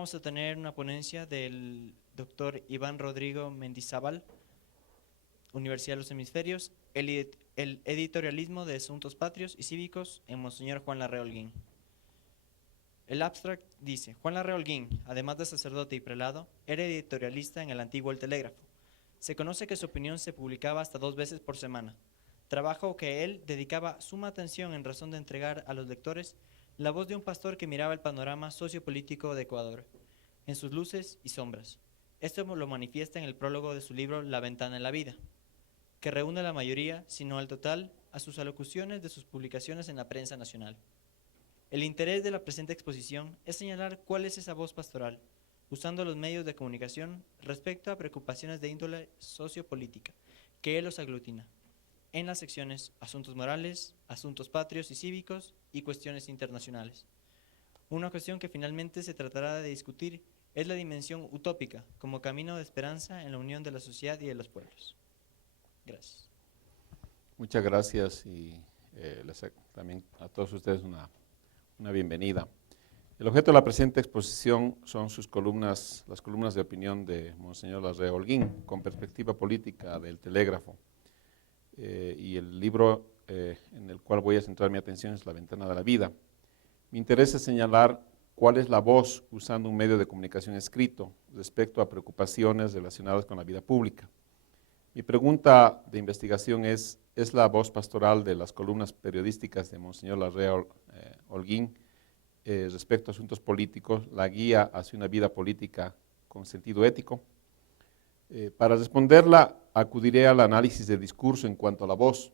Vamos a tener una ponencia del doctor Iván Rodrigo Mendizábal, Universidad de los Hemisferios, el editorialismo de asuntos patrios y cívicos en Monseñor Juan Larrea Holguín. El abstract dice: Juan Larrea Holguín, además de sacerdote y prelado, era editorialista en el antiguo El Telégrafo. Se conoce que su opinión se publicaba hasta 2 veces por semana, trabajo que él dedicaba suma atención en razón de entregar a los lectores la voz de un pastor que miraba el panorama sociopolítico de Ecuador, en sus luces y sombras. Esto lo manifiesta en el prólogo de su libro La Ventana en la Vida, que reúne la mayoría, si no al total, a sus alocuciones de sus publicaciones en la prensa nacional. El interés de la presente exposición es señalar cuál es esa voz pastoral, usando los medios de comunicación respecto a preocupaciones de índole sociopolítica, que él los aglutina, en las secciones Asuntos Morales, Asuntos Patrios y Cívicos y Cuestiones Internacionales. Una cuestión que finalmente se tratará de discutir es la dimensión utópica como camino de esperanza en la unión de la sociedad y de los pueblos. Gracias. Muchas gracias y también a todos ustedes una bienvenida. El objeto de la presente exposición son las columnas de opinión de Monseñor Larrea Holguín, con perspectiva política del Telégrafo. Y el libro en el cual voy a centrar mi atención es La Ventana de la Vida. Me interesa señalar cuál es la voz usando un medio de comunicación escrito respecto a preocupaciones relacionadas con la vida pública. Mi pregunta de investigación ¿es la voz pastoral de las columnas periodísticas de Monseñor Larrea Holguín respecto a asuntos políticos la guía hacia una vida política con sentido ético? Para responderla, acudiré al análisis del discurso en cuanto a la voz.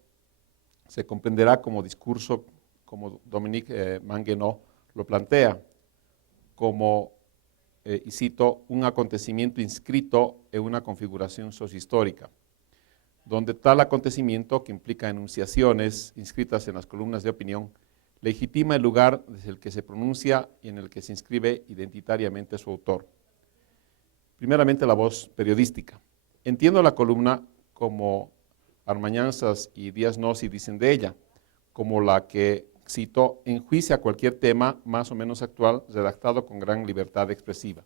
Se comprenderá como discurso, como Dominique Manguenot lo plantea, como, y cito, un acontecimiento inscrito en una configuración sociohistórica, donde tal acontecimiento, que implica enunciaciones inscritas en las columnas de opinión, legitima el lugar desde el que se pronuncia y en el que se inscribe identitariamente su autor. Primeramente, la voz periodística. Entiendo la columna como Armañanzas y Díaz Nossi dicen de ella, como la que, cito, enjuicia cualquier tema más o menos actual, redactado con gran libertad expresiva.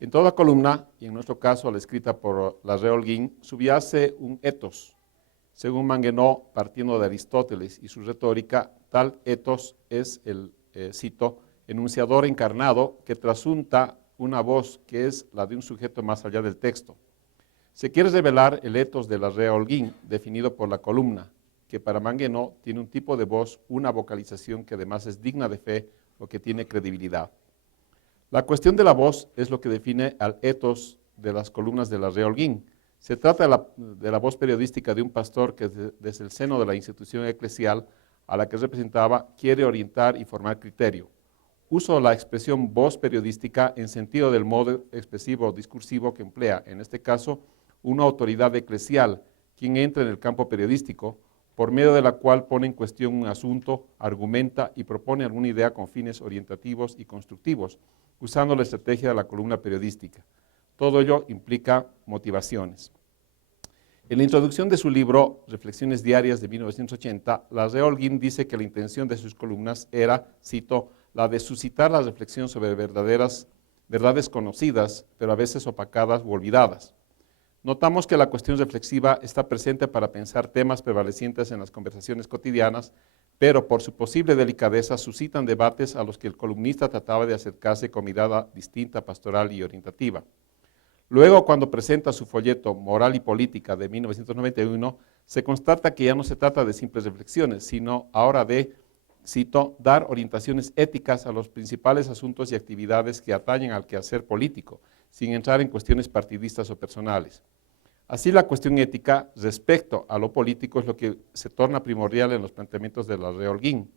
En toda columna, y en nuestro caso la escrita por Larrea Holguín, subyace un ethos. Según Manguenot, partiendo de Aristóteles y su retórica, tal ethos es el, cito, enunciador encarnado que trasunta una voz que es la de un sujeto más allá del texto. Se quiere revelar el ethos de Larrea Holguín, definido por la columna, que para Manguenot tiene un tipo de voz, una vocalización que además es digna de fe o que tiene credibilidad. La cuestión de la voz es lo que define al ethos de las columnas de Larrea Holguín. Se trata de la voz periodística de un pastor que desde el seno de la institución eclesial a la que representaba quiere orientar y formar criterio. Uso la expresión voz periodística en sentido del modo expresivo o discursivo que emplea, en este caso, una autoridad eclesial, quien entra en el campo periodístico, por medio de la cual pone en cuestión un asunto, argumenta y propone alguna idea con fines orientativos y constructivos, usando la estrategia de la columna periodística. Todo ello implica motivaciones. En la introducción de su libro, Reflexiones Diarias de 1980, Larrea Holguín dice que la intención de sus columnas era, cito, la de suscitar la reflexión sobre verdades conocidas, pero a veces opacadas u olvidadas. Notamos que la cuestión reflexiva está presente para pensar temas prevalecientes en las conversaciones cotidianas, pero por su posible delicadeza suscitan debates a los que el columnista trataba de acercarse con mirada distinta, pastoral y orientativa. Luego, cuando presenta su folleto Moral y Política de 1991, se constata que ya no se trata de simples reflexiones, sino ahora de, cito, dar orientaciones éticas a los principales asuntos y actividades que atañen al quehacer político, sin entrar en cuestiones partidistas o personales. Así, la cuestión ética respecto a lo político es lo que se torna primordial en los planteamientos de Larrea Holguín.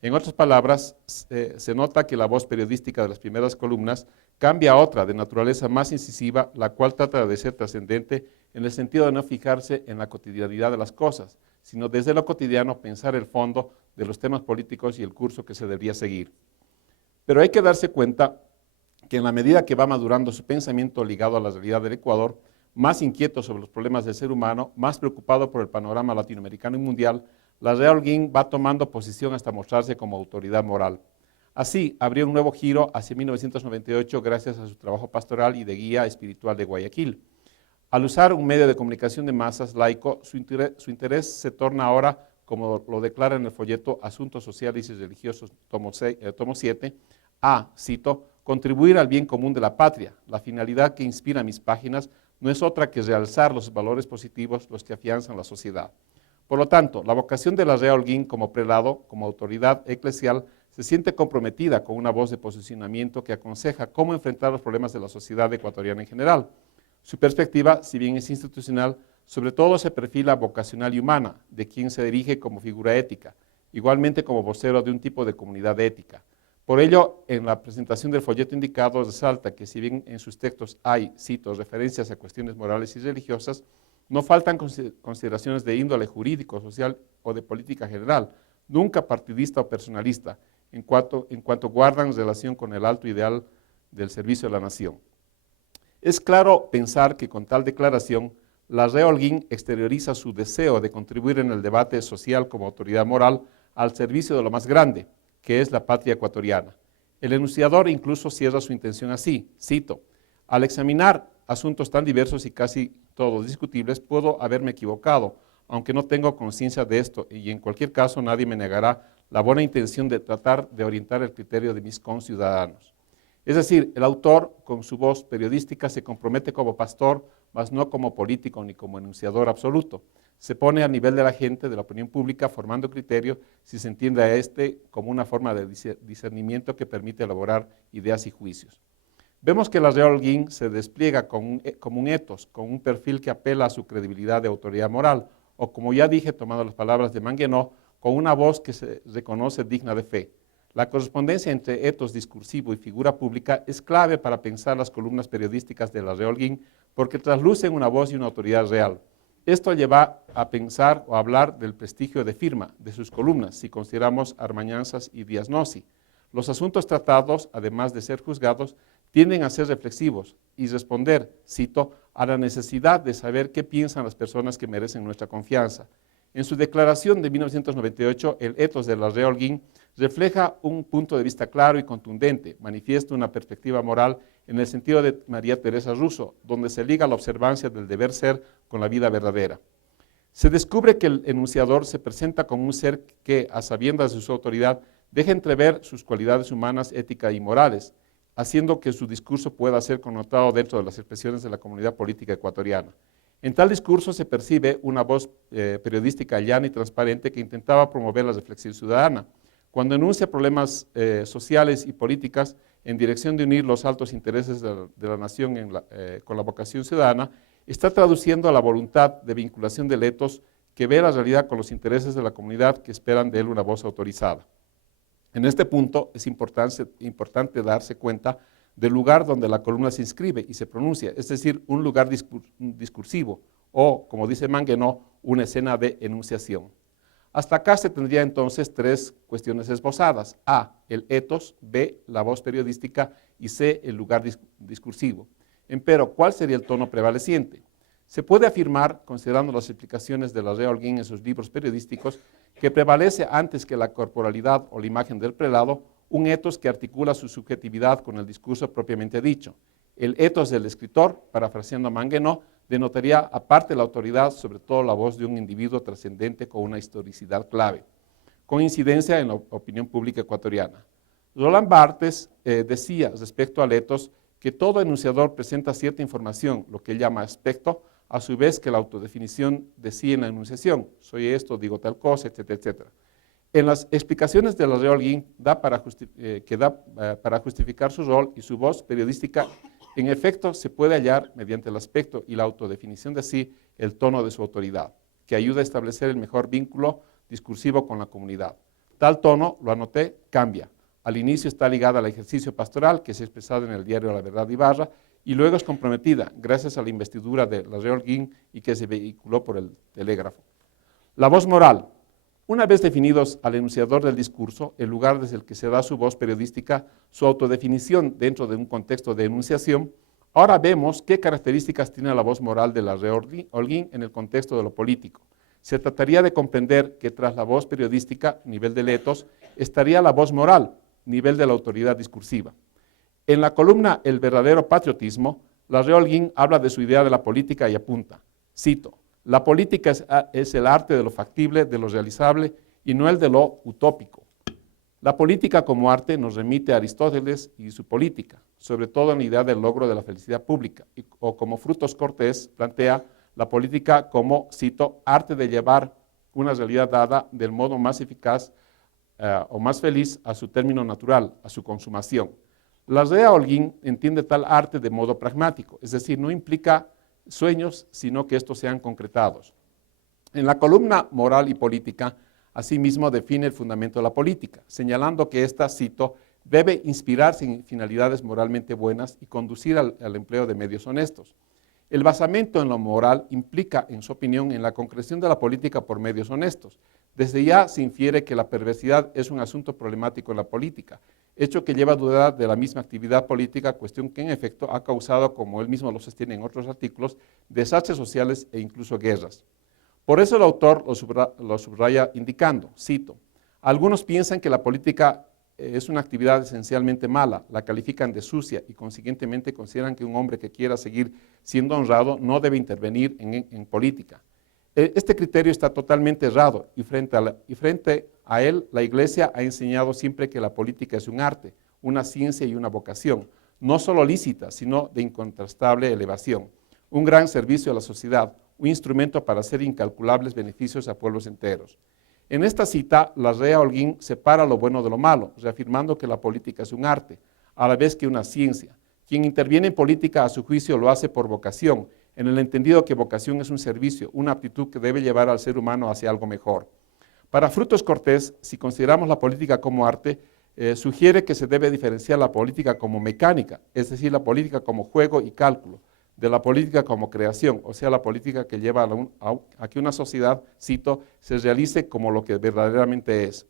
En otras palabras, se nota que la voz periodística de las primeras columnas cambia a otra de naturaleza más incisiva, la cual trata de ser trascendente en el sentido de no fijarse en la cotidianidad de las cosas, sino desde lo cotidiano pensar el fondo de los temas políticos y el curso que se debería seguir. Pero hay que darse cuenta que en la medida que va madurando su pensamiento ligado a la realidad del Ecuador, más inquieto sobre los problemas del ser humano, más preocupado por el panorama latinoamericano y mundial, Larrea Holguín va tomando posición hasta mostrarse como autoridad moral. Así, abrió un nuevo giro hacia 1998 gracias a su trabajo pastoral y de guía espiritual de Guayaquil. Al usar un medio de comunicación de masas laico, su interés se torna ahora, como lo declara en el folleto Asuntos Sociales y Religiosos, tomo 7, a, cito, contribuir al bien común de la patria. La finalidad que inspira mis páginas no es otra que realzar los valores positivos, los que afianzan la sociedad. Por lo tanto, la vocación de la Rea Holguín como prelado, como autoridad eclesial, se siente comprometida con una voz de posicionamiento que aconseja cómo enfrentar los problemas de la sociedad ecuatoriana en general. Su perspectiva, si bien es institucional, sobre todo se perfila vocacional y humana, de quien se dirige como figura ética, igualmente como vocero de un tipo de comunidad ética. Por ello, en la presentación del folleto indicado resalta que si bien en sus textos hay, cito, referencias a cuestiones morales y religiosas, no faltan consideraciones de índole jurídico, social o de política general, nunca partidista o personalista, en cuanto guardan relación con el alto ideal del servicio a la nación. Es claro pensar que con tal declaración, la Rea Holguín exterioriza su deseo de contribuir en el debate social como autoridad moral al servicio de lo más grande, que es la patria ecuatoriana. El enunciador incluso cierra su intención así, cito, al examinar asuntos tan diversos y casi todos discutibles, puedo haberme equivocado, aunque no tengo conciencia de esto, y en cualquier caso nadie me negará la buena intención de tratar de orientar el criterio de mis conciudadanos. Es decir, el autor, con su voz periodística, se compromete como pastor, mas no como político ni como enunciador absoluto. Se pone a nivel de la gente, de la opinión pública, formando criterio, si se entiende a este como una forma de discernimiento que permite elaborar ideas y juicios. Vemos que la Rea Holguín se despliega como un etos, con un perfil que apela a su credibilidad de autoridad moral, o como ya dije, tomando las palabras de Manguenó, con una voz que se reconoce digna de fe. La correspondencia entre etos discursivo y figura pública es clave para pensar las columnas periodísticas de la Rea Holguín porque traslucen una voz y una autoridad real. Esto lleva a pensar o a hablar del prestigio de firma de sus columnas, si consideramos Armañanzas y Díaz Nossi. Los asuntos tratados, además de ser juzgados, tienden a ser reflexivos y responder, cito, a la necesidad de saber qué piensan las personas que merecen nuestra confianza. En su declaración de 1998, el etos de la Rea Holguín refleja un punto de vista claro y contundente, manifiesta una perspectiva moral en el sentido de María Teresa Russo, donde se liga la observancia del deber ser con la vida verdadera. Se descubre que el enunciador se presenta como un ser que, a sabiendas de su autoridad, deja entrever sus cualidades humanas, éticas y morales, haciendo que su discurso pueda ser connotado dentro de las expresiones de la comunidad política ecuatoriana. En tal discurso se percibe una voz periodística llana y transparente que intentaba promover la reflexión ciudadana. Cuando enuncia problemas sociales y políticas en dirección de unir los altos intereses de la nación con la vocación ciudadana, está traduciendo la voluntad de vinculación del etos que ve la realidad con los intereses de la comunidad que esperan de él una voz autorizada. En este punto es importante darse cuenta del lugar donde la columna se inscribe y se pronuncia, es decir, un lugar discursivo o, como dice Manguenó, una escena de enunciación. Hasta acá se tendría entonces tres cuestiones esbozadas: A, el etos; B, la voz periodística; y C, el lugar discursivo. Empero, ¿cuál sería el tono prevaleciente? Se puede afirmar, considerando las explicaciones de la Rea Holguín en sus libros periodísticos, que prevalece antes que la corporalidad o la imagen del prelado, un etos que articula su subjetividad con el discurso propiamente dicho. El etos del escritor, parafraseando a Manguenó, denotaría aparte la autoridad, sobre todo la voz de un individuo trascendente con una historicidad clave, con incidencia en la opinión pública ecuatoriana. Roland Barthes decía respecto al etos que todo enunciador presenta cierta información, lo que él llama aspecto, a su vez que la autodefinición decía en la enunciación, soy esto, digo tal cosa, etcétera, etcétera. En las explicaciones de la Rea Holguín para justificar su rol y su voz periodística, en efecto se puede hallar, mediante el aspecto y la autodefinición de sí, el tono de su autoridad, que ayuda a establecer el mejor vínculo discursivo con la comunidad. Tal tono, lo anoté, cambia. Al inicio está ligada al ejercicio pastoral que se ha expresado en el diario La Verdad Ibarra y luego es comprometida gracias a la investidura de la Rea Holguín y que se vehiculó por el telégrafo. La voz moral. Una vez definidos al enunciador del discurso, el lugar desde el que se da su voz periodística, su autodefinición dentro de un contexto de enunciación, ahora vemos qué características tiene la voz moral de la Rea Holguín en el contexto de lo político. Se trataría de comprender que tras la voz periodística, nivel del etos, estaría la voz moral, nivel de la autoridad discursiva. En la columna El verdadero patriotismo, Larrea Holguín habla de su idea de la política y apunta, cito, la política es el arte de lo factible, de lo realizable y no el de lo utópico. La política como arte nos remite a Aristóteles y su política, sobre todo en la idea del logro de la felicidad pública, o como Frutos Cortés plantea la política como, cito, arte de llevar una realidad dada del modo más eficaz o más feliz a su término natural, a su consumación. Larrea Holguín entiende tal arte de modo pragmático, es decir, no implica sueños, sino que estos sean concretados. En la columna Moral y Política, asimismo define el fundamento de la política, señalando que esta, cito, debe inspirarse en finalidades moralmente buenas y conducir al empleo de medios honestos. El basamento en lo moral implica, en su opinión, en la concreción de la política por medios honestos. Desde ya se infiere que la perversidad es un asunto problemático en la política, hecho que lleva a dudar de la misma actividad política, cuestión que en efecto ha causado, como él mismo lo sostiene en otros artículos, desastres sociales e incluso guerras. Por eso el autor lo subraya indicando, cito, algunos piensan que la política es una actividad esencialmente mala, la califican de sucia y consiguientemente consideran que un hombre que quiera seguir siendo honrado no debe intervenir en política. Este criterio está totalmente errado y frente a él la Iglesia ha enseñado siempre que la política es un arte, una ciencia y una vocación, no solo lícita, sino de incontrastable elevación, un gran servicio a la sociedad, un instrumento para hacer incalculables beneficios a pueblos enteros. En esta cita, Larrea Holguín separa lo bueno de lo malo, reafirmando que la política es un arte, a la vez que una ciencia. Quien interviene en política, a su juicio, lo hace por vocación, en el entendido que vocación es un servicio, una aptitud que debe llevar al ser humano hacia algo mejor. Para Frutos Cortés, si consideramos la política como arte, sugiere que se debe diferenciar la política como mecánica, es decir, la política como juego y cálculo, de la política como creación, o sea, la política que lleva a que una sociedad, cito, se realice como lo que verdaderamente es.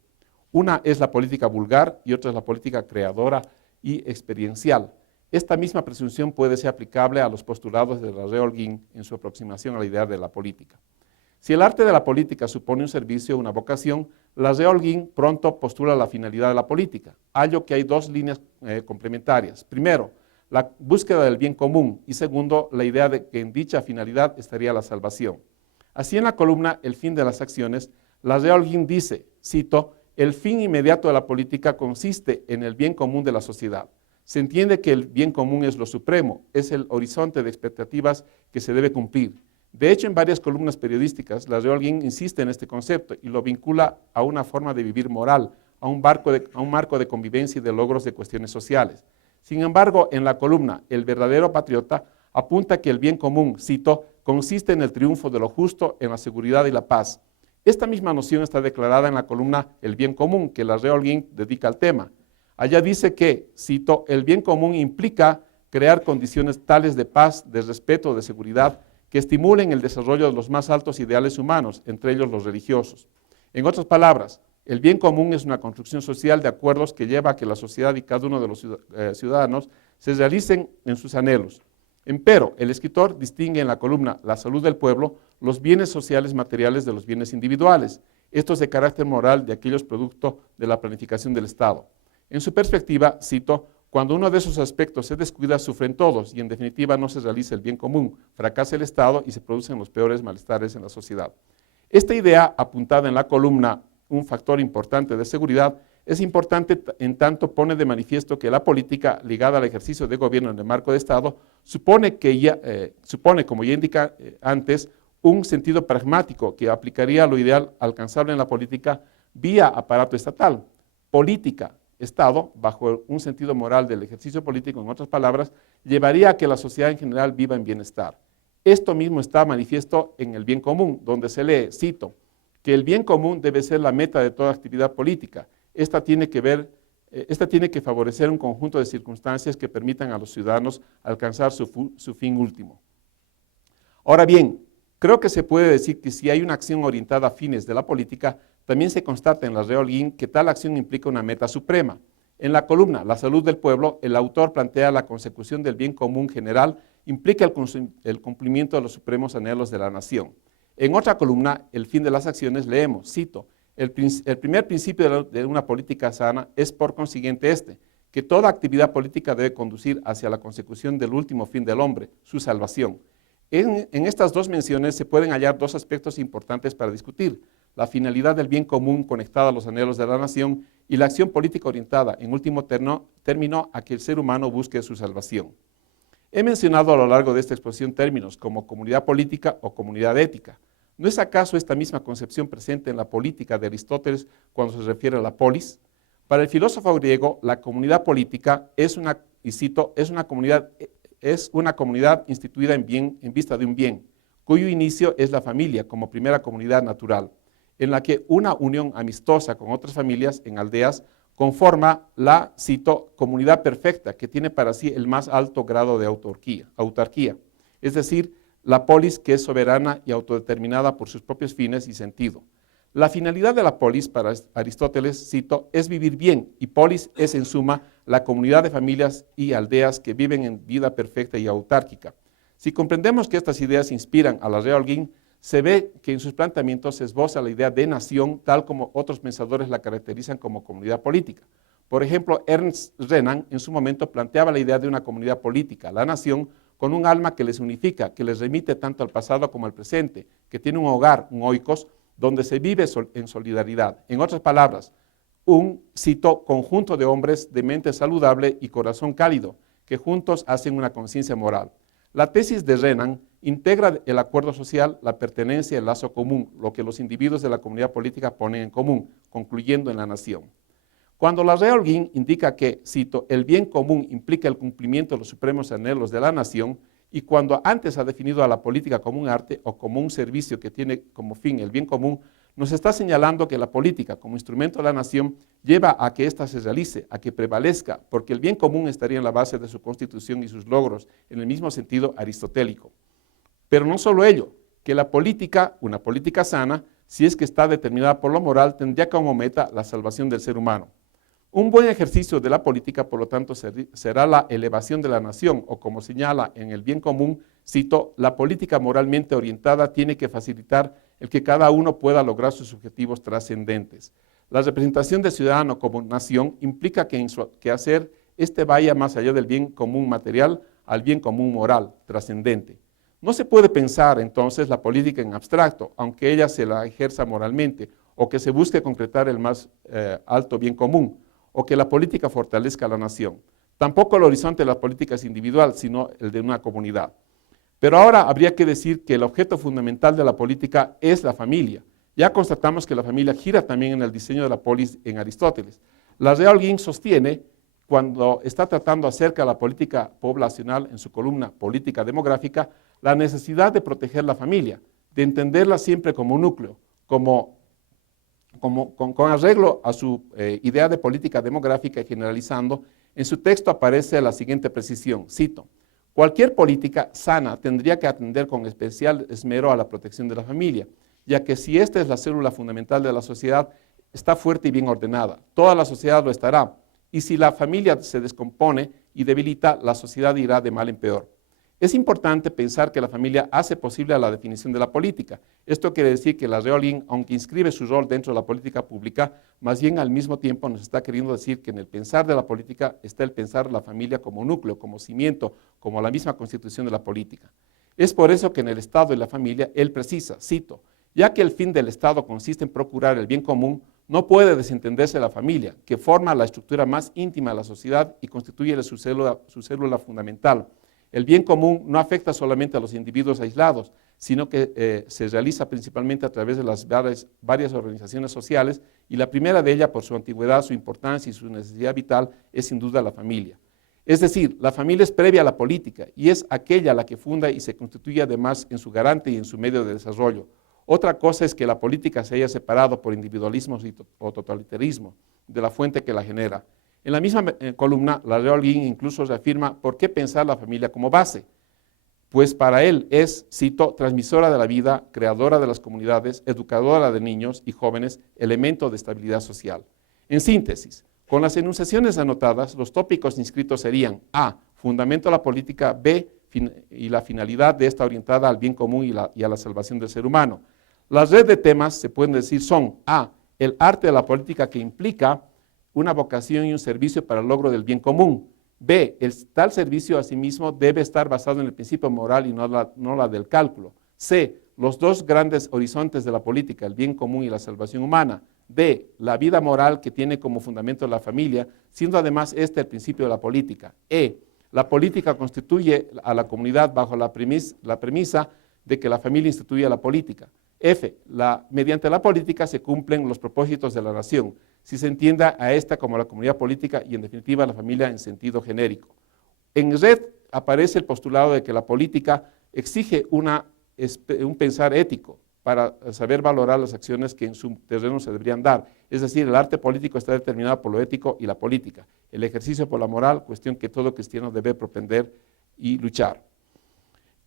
Una es la política vulgar y otra es la política creadora y experiencial. Esta misma presunción puede ser aplicable a los postulados de Larrea Holguín en su aproximación a la idea de la política. Si el arte de la política supone un servicio, una vocación, Larrea Holguín pronto postula la finalidad de la política, hallo que hay dos líneas complementarias. Primero, la búsqueda del bien común y segundo, la idea de que en dicha finalidad estaría la salvación. Así en la columna El fin de las acciones, Larrea Holguín dice, cito, el fin inmediato de la política consiste en el bien común de la sociedad. Se entiende que el bien común es lo supremo, es el horizonte de expectativas que se debe cumplir. De hecho, en varias columnas periodísticas, Larrea Holguín insiste en este concepto y lo vincula a una forma de vivir moral, a un marco de convivencia y de logros de cuestiones sociales. Sin embargo, en la columna El verdadero patriota apunta que el bien común, cito, consiste en el triunfo de lo justo, en la seguridad y la paz. Esta misma noción está declarada en la columna El bien común, que Larrea Holguín dedica al tema. Allá dice que, cito, el bien común implica crear condiciones tales de paz, de respeto, de seguridad, que estimulen el desarrollo de los más altos ideales humanos, entre ellos los religiosos. En otras palabras, el bien común es una construcción social de acuerdos que lleva a que la sociedad y cada uno de los ciudadanos se realicen en sus anhelos. Empero, el escritor distingue en la columna La salud del pueblo los bienes sociales materiales de los bienes individuales, estos de carácter moral de aquellos producto de la planificación del Estado. En su perspectiva, cito, cuando uno de esos aspectos se descuida, sufren todos y en definitiva no se realiza el bien común, fracasa el Estado y se producen los peores malestares en la sociedad. Esta idea, apuntada en la columna Un factor importante de seguridad, es importante en tanto pone de manifiesto que la política ligada al ejercicio de gobierno en el marco de Estado supone, como ya indica antes, un sentido pragmático que aplicaría lo ideal alcanzable en la política vía aparato estatal. Política, Estado, bajo un sentido moral del ejercicio político, en otras palabras, llevaría a que la sociedad en general viva en bienestar. Esto mismo está manifiesto en el bien común, donde se lee, cito, que el bien común debe ser la meta de toda actividad política. Esta tiene que favorecer un conjunto de circunstancias que permitan a los ciudadanos alcanzar su fin último. Ahora bien, creo que se puede decir que si hay una acción orientada a fines de la política, también se constata en Larrea Holguín que tal acción implica una meta suprema. En la columna La salud del pueblo, el autor plantea la consecución del bien común general implica el cumplimiento de los supremos anhelos de la nación. En otra columna, El fin de las acciones, leemos, cito, El primer principio de una política sana es por consiguiente que toda actividad política debe conducir hacia la consecución del último fin del hombre, su salvación. En estas dos menciones se pueden hallar dos aspectos importantes para discutir: la finalidad del bien común conectada a los anhelos de la nación y la acción política orientada, en último término, a que el ser humano busque su salvación. He mencionado a lo largo de esta exposición términos como comunidad política o comunidad ética. ¿No es acaso esta misma concepción presente en la política de Aristóteles cuando se refiere a la polis? Para el filósofo griego, la comunidad política es una comunidad instituida en vista de un bien, cuyo inicio es la familia como primera comunidad natural, en la que una unión amistosa con otras familias en aldeas conforma la, cito, comunidad perfecta que tiene para sí el más alto grado de autarquía, es decir, la polis que es soberana y autodeterminada por sus propios fines y sentido. La finalidad de la polis para Aristóteles, cito, es vivir bien, y polis es en suma la comunidad de familias y aldeas que viven en vida perfecta y autárquica. Si comprendemos que estas ideas inspiran a la Reolguín, se ve que en sus planteamientos se esboza la idea de nación, tal como otros pensadores la caracterizan como comunidad política. Por ejemplo, Ernst Renan en su momento planteaba la idea de una comunidad política, la nación, con un alma que les unifica, que les remite tanto al pasado como al presente, que tiene un hogar, un oikos, donde se vive en solidaridad. En otras palabras, un, cito, conjunto de hombres de mente saludable y corazón cálido, que juntos hacen una conciencia moral. La tesis de Renan integra el acuerdo social, la pertenencia y el lazo común, lo que los individuos de la comunidad política ponen en común, concluyendo en la nación. Cuando la Reolguín indica que, cito, el bien común implica el cumplimiento de los supremos anhelos de la nación, y cuando antes ha definido a la política como un arte o como un servicio que tiene como fin el bien común, nos está señalando que la política como instrumento de la nación lleva a que ésta se realice, a que prevalezca, porque el bien común estaría en la base de su constitución y sus logros, en el mismo sentido aristotélico. Pero no solo ello, que la política, una política sana, si es que está determinada por lo moral, tendría como meta la salvación del ser humano. Un buen ejercicio de la política, por lo tanto, será la elevación de la nación, o como señala en el bien común, cito, la política moralmente orientada tiene que facilitar el que cada uno pueda lograr sus objetivos trascendentes. La representación del ciudadano como nación implica que en su quehacer este vaya más allá del bien común material al bien común moral, trascendente. No se puede pensar entonces la política en abstracto, aunque ella se la ejerza moralmente, o que se busque concretar el más alto bien común, o que la política fortalezca a la nación. Tampoco el horizonte de la política es individual, sino el de una comunidad. Pero ahora habría que decir que el objeto fundamental de la política es la familia. Ya constatamos que la familia gira también en el diseño de la polis en Aristóteles. La Reolguín sostiene, cuando está tratando acerca de la política poblacional en su columna Política Demográfica, la necesidad de proteger la familia, de entenderla siempre como un núcleo, con arreglo a su idea de política demográfica y generalizando. En su texto aparece la siguiente precisión, cito, cualquier política sana tendría que atender con especial esmero a la protección de la familia, ya que si esta es la célula fundamental de la sociedad, está fuerte y bien ordenada, toda la sociedad lo estará, y si la familia se descompone y debilita, la sociedad irá de mal en peor. Es importante pensar que la familia hace posible la definición de la política. Esto quiere decir que la Reolguín, aunque inscribe su rol dentro de la política pública, más bien al mismo tiempo nos está queriendo decir que en el pensar de la política está el pensar la familia como núcleo, como cimiento, como la misma constitución de la política. Es por eso que en el Estado y la familia él precisa, cito, ya que el fin del Estado consiste en procurar el bien común, no puede desentenderse la familia, que forma la estructura más íntima de la sociedad y constituye su célula fundamental. El bien común no afecta solamente a los individuos aislados, sino que se realiza principalmente a través de las varias organizaciones sociales, y la primera de ellas, por su antigüedad, su importancia y su necesidad vital, es sin duda la familia. Es decir, la familia es previa a la política y es aquella la que funda y se constituye además en su garante y en su medio de desarrollo. Otra cosa es que la política se haya separado por individualismo o totalitarismo de la fuente que la genera. En la misma columna, la Reolguín incluso reafirma por qué pensar la familia como base. Pues para él es, cito, transmisora de la vida, creadora de las comunidades, educadora de niños y jóvenes, elemento de estabilidad social. En síntesis, con las enunciaciones anotadas, los tópicos inscritos serían A, fundamento de la política, B, y la finalidad de esta orientada al bien común y a la salvación del ser humano. La red de temas, se pueden decir, son A, el arte de la política que implica una vocación y un servicio para el logro del bien común. B, tal servicio asimismo debe estar basado en el principio moral y no la del cálculo. C, los dos grandes horizontes de la política, el bien común y la salvación humana. D, la vida moral que tiene como fundamento la familia, siendo además este el principio de la política. E, la política constituye a la comunidad bajo la premisa de que la familia instituye la política. F, mediante la política se cumplen los propósitos de la nación, si se entienda a esta como la comunidad política y en definitiva la familia en sentido genérico. En red aparece el postulado de que la política exige un pensar ético para saber valorar las acciones que en su terreno se deberían dar. Es decir, el arte político está determinado por lo ético y la política. El ejercicio por la moral, cuestión que todo cristiano debe propender y luchar.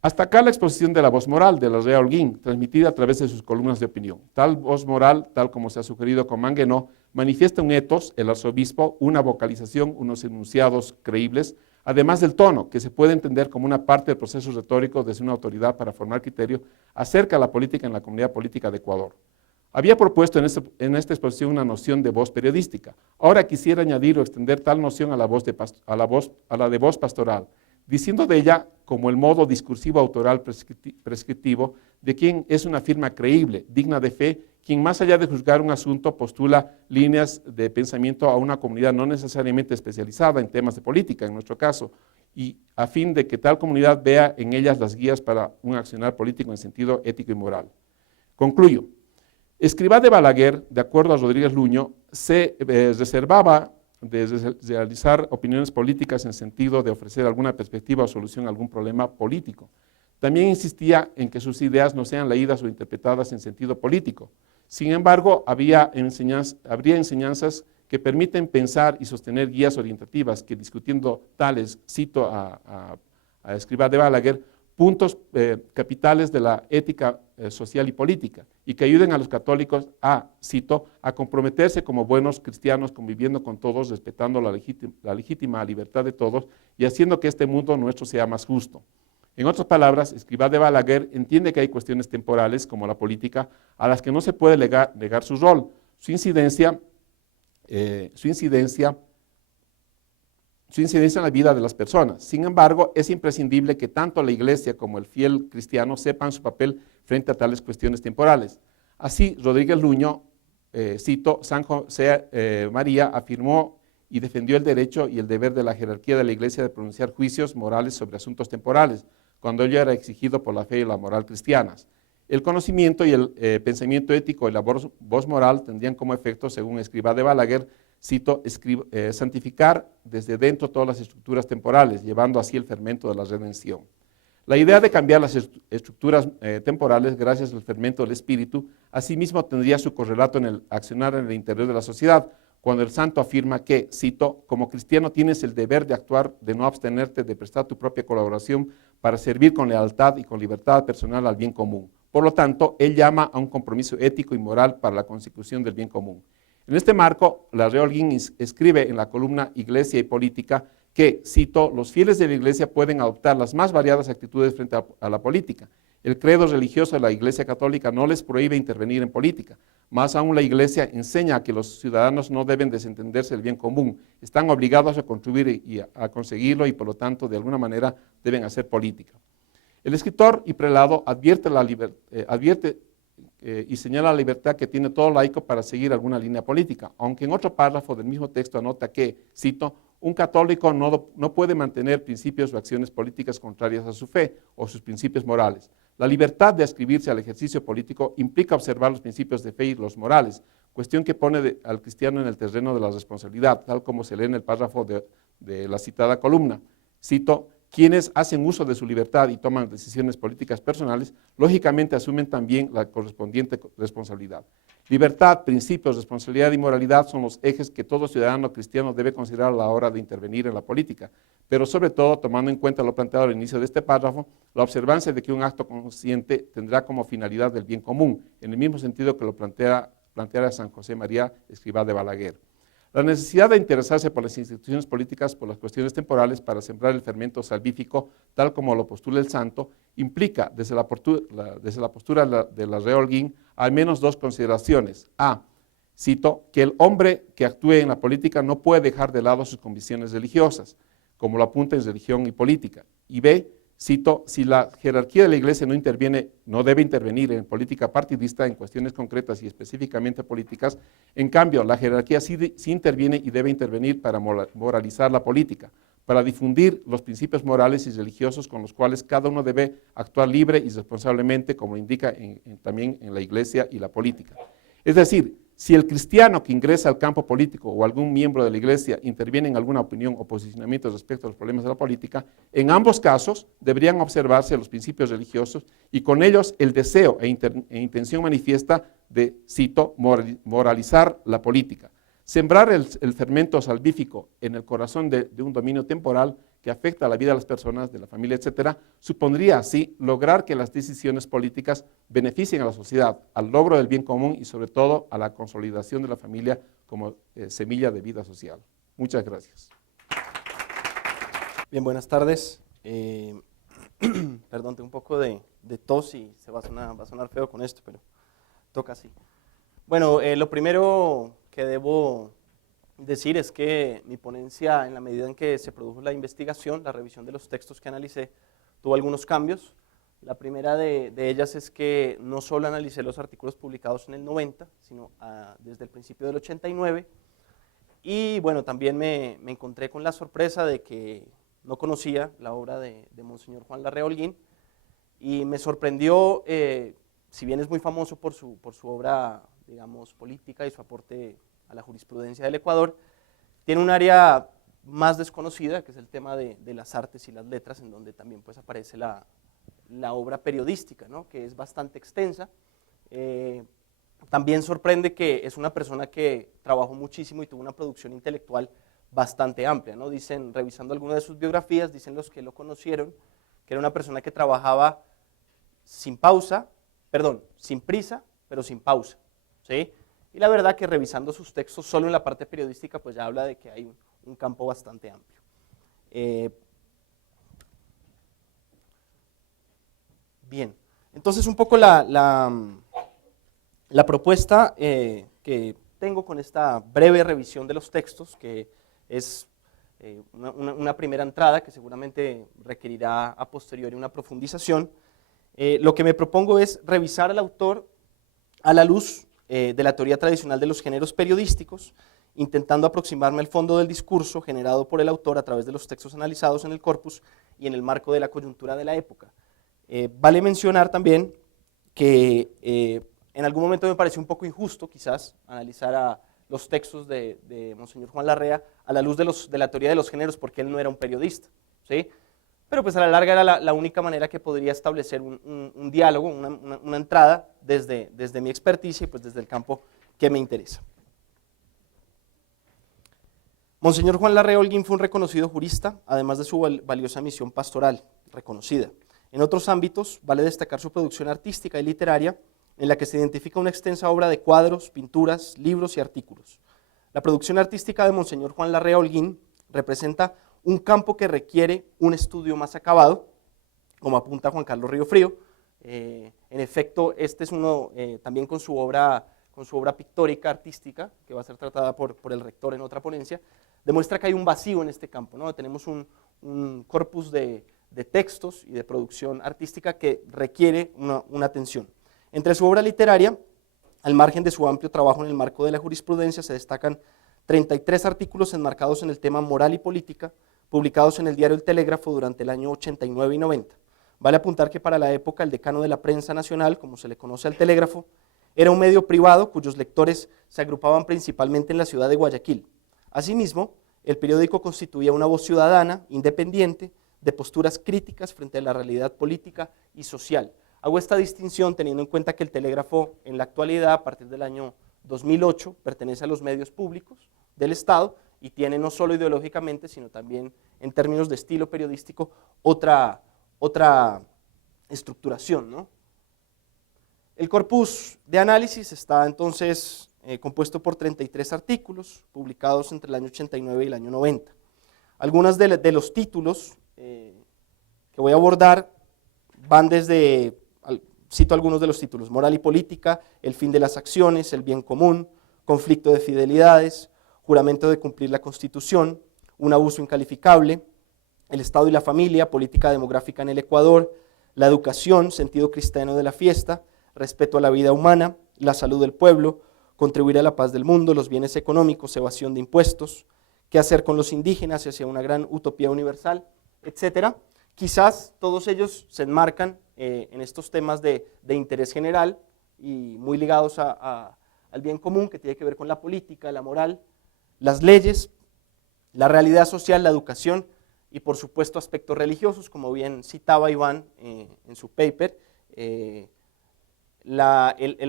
Hasta acá la exposición de la voz moral de la Rea Holguín, transmitida a través de sus columnas de opinión. Tal voz moral, tal como se ha sugerido con Manguenó, manifiesta un etos, el arzobispo, una vocalización, unos enunciados creíbles, además del tono, que se puede entender como una parte del proceso retórico desde una autoridad para formar criterio acerca de la política en la comunidad política de Ecuador. Había propuesto en esta exposición una noción de voz periodística. Ahora quisiera añadir o extender tal noción a la de voz pastoral, diciendo de ella como el modo discursivo autoral prescriptivo de quien es una firma creíble, digna de fe, quien más allá de juzgar un asunto postula líneas de pensamiento a una comunidad no necesariamente especializada en temas de política, en nuestro caso, y a fin de que tal comunidad vea en ellas las guías para un accionar político en sentido ético y moral. Concluyo. Escrivá de Balaguer, de acuerdo a Rodríguez Luño, se reservaba de realizar opiniones políticas en sentido de ofrecer alguna perspectiva o solución a algún problema político. También insistía en que sus ideas no sean leídas o interpretadas en sentido político. Sin embargo, habría enseñanzas que permiten pensar y sostener guías orientativas que, discutiendo tales, cito a Escrivá de Balaguer, puntos capitales de la ética social y política, y que ayuden a los católicos cito, a comprometerse como buenos cristianos, conviviendo con todos, respetando la legítima libertad de todos y haciendo que este mundo nuestro sea más justo. En otras palabras, Escrivá de Balaguer entiende que hay cuestiones temporales, como la política, a las que no se puede negar su rol, su incidencia en la vida de las personas. Sin embargo, es imprescindible que tanto la Iglesia como el fiel cristiano sepan su papel frente a tales cuestiones temporales. Así, Rodríguez Luño, cito, San José María afirmó y defendió el derecho y el deber de la jerarquía de la Iglesia de pronunciar juicios morales sobre asuntos temporales, cuando ello era exigido por la fe y la moral cristianas. El conocimiento y el pensamiento ético y la voz moral tendrían como efecto, según Escrivá de Balaguer, cito, santificar desde dentro todas las estructuras temporales, llevando así el fermento de la redención. La idea de cambiar las estructuras temporales gracias al fermento del espíritu, asimismo tendría su correlato en el accionar en el interior de la sociedad, cuando el santo afirma que, cito, como cristiano tienes el deber de actuar, de no abstenerte, de prestar tu propia colaboración para servir con lealtad y con libertad personal al bien común. Por lo tanto, él llama a un compromiso ético y moral para la consecución del bien común. En este marco, la Rea Holguín escribe en la columna Iglesia y Política que, cito, los fieles de la Iglesia pueden adoptar las más variadas actitudes frente a la política. El credo religioso de la Iglesia Católica no les prohíbe intervenir en política. Más aún, la Iglesia enseña que los ciudadanos no deben desentenderse del bien común. Están obligados a contribuir y a conseguirlo y, por lo tanto, de alguna manera deben hacer política. El escritor y prelado advierte y señala la libertad que tiene todo laico para seguir alguna línea política, aunque en otro párrafo del mismo texto anota que, cito, un católico no puede mantener principios o acciones políticas contrarias a su fe o sus principios morales. La libertad de adscribirse al ejercicio político implica observar los principios de fe y los morales, cuestión que pone al cristiano en el terreno de la responsabilidad, tal como se lee en el párrafo de la citada columna. Cito, quienes hacen uso de su libertad y toman decisiones políticas personales, lógicamente asumen también la correspondiente responsabilidad. Libertad, principios, responsabilidad y moralidad son los ejes que todo ciudadano cristiano debe considerar a la hora de intervenir en la política, pero sobre todo, tomando en cuenta lo planteado al inicio de este párrafo, la observancia de que un acto consciente tendrá como finalidad el bien común, en el mismo sentido que lo planteara San José María Escrivá de Balaguer. La necesidad de interesarse por las instituciones políticas, por las cuestiones temporales, para sembrar el fermento salvífico, tal como lo postula el santo, implica, desde la postura de la Rea Holguín, al menos dos consideraciones. A, cito, que el hombre que actúe en la política no puede dejar de lado sus convicciones religiosas, como lo apunta en Religión y Política. Y B, cito, si la jerarquía de la Iglesia no debe intervenir en política partidista en cuestiones concretas y específicamente políticas, en cambio, la jerarquía sí interviene y debe intervenir para moralizar la política, para difundir los principios morales y religiosos con los cuales cada uno debe actuar libre y responsablemente, como indica también en la Iglesia y la política. Es decir, si el cristiano que ingresa al campo político o algún miembro de la Iglesia interviene en alguna opinión o posicionamiento respecto a los problemas de la política, en ambos casos deberían observarse los principios religiosos y con ellos el deseo e intención manifiesta de, cito, moralizar la política. Sembrar el fermento salvífico en el corazón de un dominio temporal que afecta a la vida de las personas, de la familia, etcétera, supondría así lograr que las decisiones políticas beneficien a la sociedad, al logro del bien común y sobre todo a la consolidación de la familia como semilla de vida social. Muchas gracias. Bien, buenas tardes. Perdón, tengo un poco de tos y va a sonar feo con esto, pero toca así. Bueno, lo primero que debo decir es que mi ponencia, en la medida en que se produjo la investigación, la revisión de los textos que analicé, tuvo algunos cambios. La primera de ellas es que no solo analicé los artículos publicados en el 90, sino desde el principio del 89. Y bueno, también me encontré con la sorpresa de que no conocía la obra de Monseñor Juan Larrea Holguín, y me sorprendió, si bien es muy famoso por su obra, digamos, política y su aporte a la jurisprudencia del Ecuador, tiene un área más desconocida, que es el tema de las artes y las letras, en donde también pues aparece la obra periodística, ¿no?, que es bastante extensa. También sorprende que es una persona que trabajó muchísimo y tuvo una producción intelectual bastante amplia, ¿no? Dicen, revisando algunas de sus biografías, dicen los que lo conocieron, que era una persona que trabajaba sin prisa, pero sin pausa, ¿sí? Y la verdad que revisando sus textos solo en la parte periodística, pues ya habla de que hay un campo bastante amplio. Bien, entonces un poco la propuesta que tengo con esta breve revisión de los textos, que es una primera entrada que seguramente requerirá a posteriori una profundización. Lo que me propongo es revisar al autor a la luz de la teoría tradicional de los géneros periodísticos, intentando aproximarme al fondo del discurso generado por el autor a través de los textos analizados en el corpus y en el marco de la coyuntura de la época. Vale mencionar también que en algún momento me pareció un poco injusto quizás analizar a los textos de Monseñor Juan Larrea a la luz de la teoría de los géneros, porque él no era un periodista, ¿sí? Pero pues a la larga era la única manera que podría establecer un diálogo, una entrada desde mi experticia y pues desde el campo que me interesa. Monseñor Juan Larrea Holguín fue un reconocido jurista, además de su valiosa misión pastoral, reconocida. En otros ámbitos, vale destacar su producción artística y literaria, en la que se identifica una extensa obra de cuadros, pinturas, libros y artículos. La producción artística de Monseñor Juan Larrea Holguín representa un campo que requiere un estudio más acabado, como apunta Juan Carlos Riofrío. En efecto, este es uno también con su obra pictórica, artística, que va a ser tratada por el rector en otra ponencia, demuestra que hay un vacío en este campo, ¿no? Tenemos un corpus de textos y de producción artística que requiere una atención. Entre su obra literaria, al margen de su amplio trabajo en el marco de la jurisprudencia, se destacan 33 artículos enmarcados en el tema moral y política, publicados en el diario El Telégrafo durante el año 89 y 90. Vale apuntar que para la época el decano de la prensa nacional, como se le conoce al Telégrafo, era un medio privado cuyos lectores se agrupaban principalmente en la ciudad de Guayaquil. Asimismo, el periódico constituía una voz ciudadana, independiente, de posturas críticas frente a la realidad política y social. Hago esta distinción teniendo en cuenta que el Telégrafo en la actualidad, a partir del año 2008, pertenece a los medios públicos del Estado y tiene no solo ideológicamente, sino también en términos de estilo periodístico, otra estructuración, ¿no? El corpus de análisis está entonces compuesto por 33 artículos publicados entre el año 89 y el año 90. Algunos de los títulos que voy a abordar van desde, cito algunos de los títulos: Moral y política, el fin de las acciones, el bien común, conflicto de fidelidades, juramento de cumplir la Constitución, un abuso incalificable, el Estado y la familia, política demográfica en el Ecuador, la educación, sentido cristiano de la fiesta, respeto a la vida humana, la salud del pueblo, contribuir a la paz del mundo, los bienes económicos, evasión de impuestos, qué hacer con los indígenas hacia una gran utopía universal, etcétera. Quizás todos ellos se enmarcan en estos temas de interés general y muy ligados al bien común, que tiene que ver con la política, la moral, las leyes, la realidad social, la educación y por supuesto aspectos religiosos, como bien citaba Iván en su paper. El